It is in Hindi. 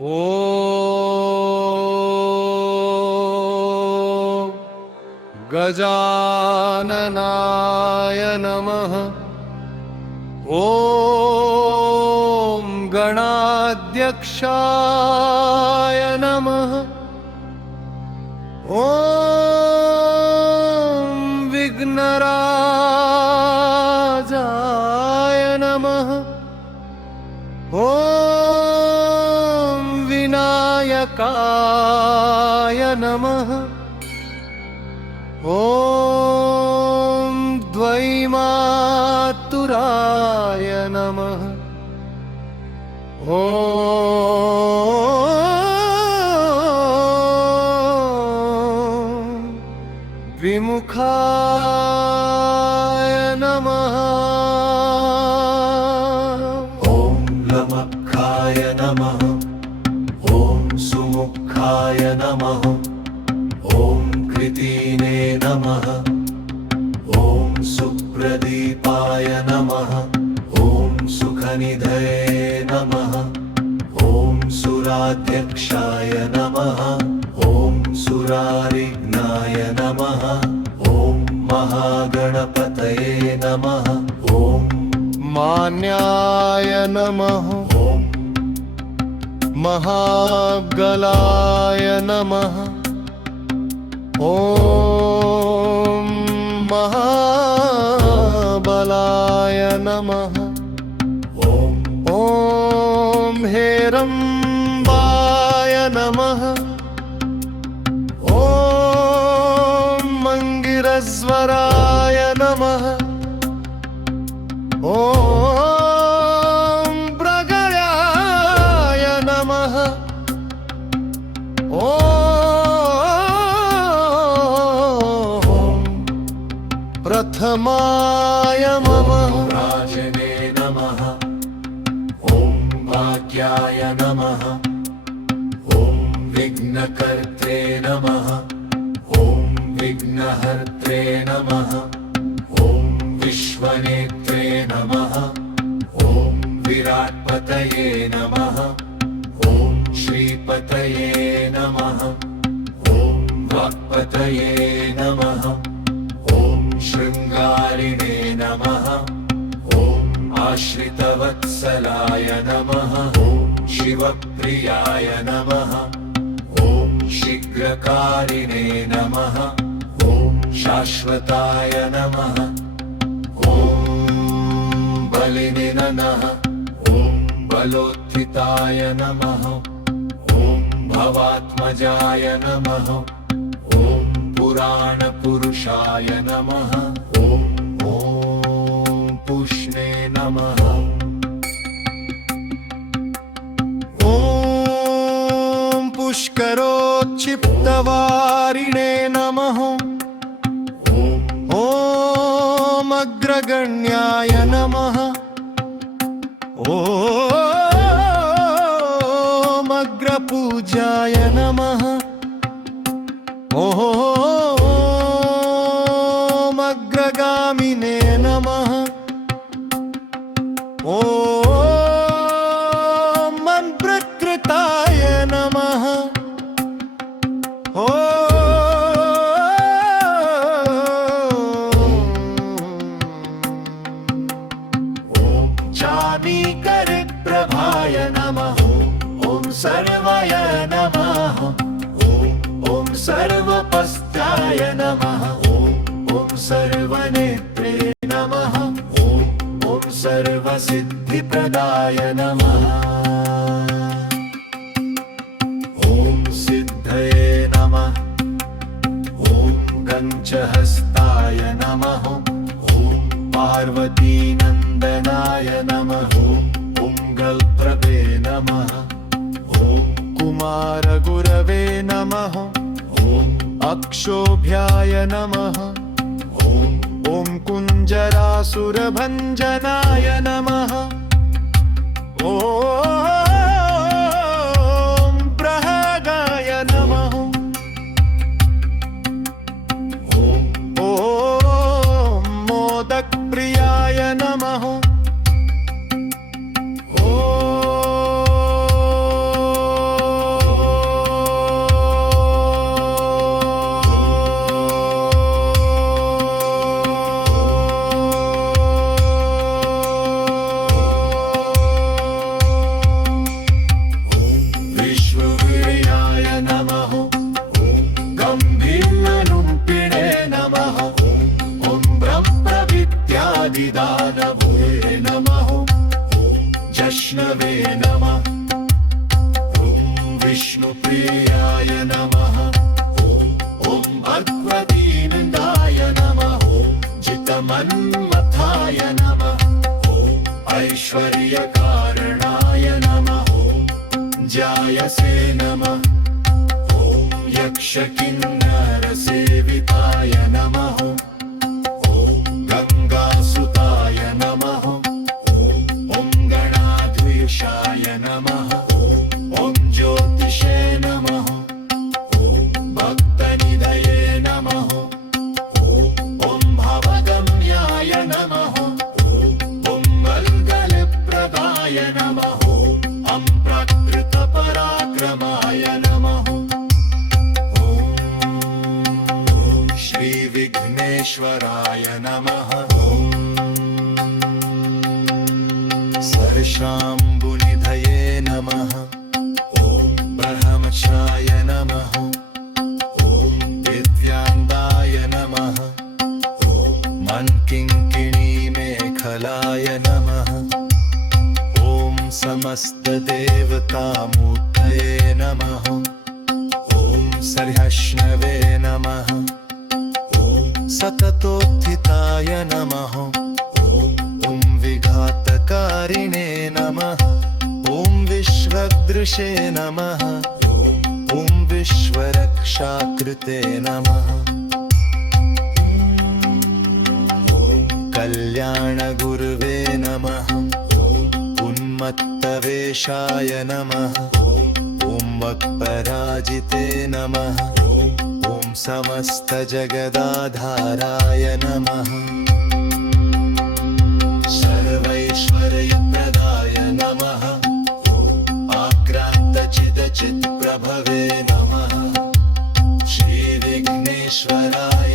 ॐ गजाननाय नमः। ॐ गणाध्यक्षाय नमः। ॐ विघ्नराजाय नमः। ॐ विनायकाय नमः। ॐ द्वैमातुराय नमः। ॐ विमुखाय नमः। ॐ लमखाय नमः। ॐ सुमुखाय नमः। ॐ कृतीने नमः। ॐ सुप्रदीपाय नमः। ॐ सुखनिधये नमः। ॐ सुराध्यक्षाय नमः। ॐ सुरारिघ्नाय नमः। ॐ महागणपतये नमः। ॐ मान्याय नमः। ॐ महाबलाय नमः। ॐ महाबलाय नमः। ॐ हेरम्बाय नमः। ॐ मंगिरस्वराय नमः। ॐ प्रगयाय नमः। ॐ प्रथमाय नमः। राजने नमः। ॐ भाग्याय नमः। ॐ विघ्नकर्त्रे नमः। ॐ विघ्नहर्त्रे नमः। ॐ विश्वनेत्रे नमः। ॐ विराट्पतये नमः। ॐ श्रीपतये नमः। ॐ वाक्पतये नमः। ॐ शृङ्गारिणे नमः। ॐ आश्रितवत्सलाय नमः। ॐ शिवप्रियाय नमः। ॐ शीघ्रकारिणे नमः। ॐ शाश्वताय नमः। ॐ बलिनिननः। ॐ बलोत्थिताय नमः। ॐ भवात्मजाय नमः। ॐ पुराणपुरुषाय नमः। ॐ पुष्णे नमः। ॐ पुष्करोत्क्षिप्तवारिणे नमः। ॐ अग्रगण्याय नमः। ॐ अग्रपूजाय नमः। ॐ अग्रगामिने नमः। ॐ मन्प्रकृताय नमः। ॐ चामीकरप्रभाय नमः। ॐ सर्वाय नमः। ॐ सर्वपस्त्याय नमः। ॐ सर्वनेत्रे नमः। ॐ सर्वसिद्धिप्रदाय नमः। ॐ सिद्धये नमः। ॐ गञ्चहस्ताय नमः। ॐ पार्वतीनन्दनाय नमः। ॐ गल्प्रभे नमः। ॐ कुमारगुरवे नमः। ॐ अक्षोभ्याय नमः। ॐ कुञ्जरासुरभञ्जनाय नमः। ॐ प्रहगाय नमः। ॐ मोदकप्रियाय नमः। ॐ जष्णवे नमः ॐ विष्णुप्रियाय नमः ॐ भगवतीनन्दाय नमः ॐ जितमन्मथाय नमः ॐ ऐश्वर्यकारणाय नमः ॐ जायसे नमः ॐ यक्षकिन्नरसेविताय नमः ॐ गङ्गासुताय नमः ॐ गणाधीशाय नमः ॐ ज्योतिषे नमः ॐ भक्तनिधये नमः ॐ भवगम्याय नमः ॐ मङ्गलप्रदाय नमः ॐ प्रकृतपराक्रमाय नमः ॐ श्रीविघ्नेश्वराय नमः सर्षाम्बुनिधये नमः ॐ ब्रह्मचाय नमः ॐ दिव्याङ्गाय नमः ॐ मन्किङ्किणीमेखलाय नमः ॐ समस्तदेवतामूर्तये नमः ॐ सर्हष्णवे नमः ॐ सततोत्थिताय नमः ॐ विघातकारिणे नमः ॐ विश्वदृशे नमः ॐ विश्वरक्षाकृते नमः ॐ कल्याणगुरुवे नमः उन्मत्तवेषाय नमः ॐ वक्पराजिते नमः ॐ समस्तजगदाधाराय नमः सर्वैश्वर्यप्रदाय नमः आक्रान्तचिदचित्प्रभवे नमः श्रीविघ्नेश्वराय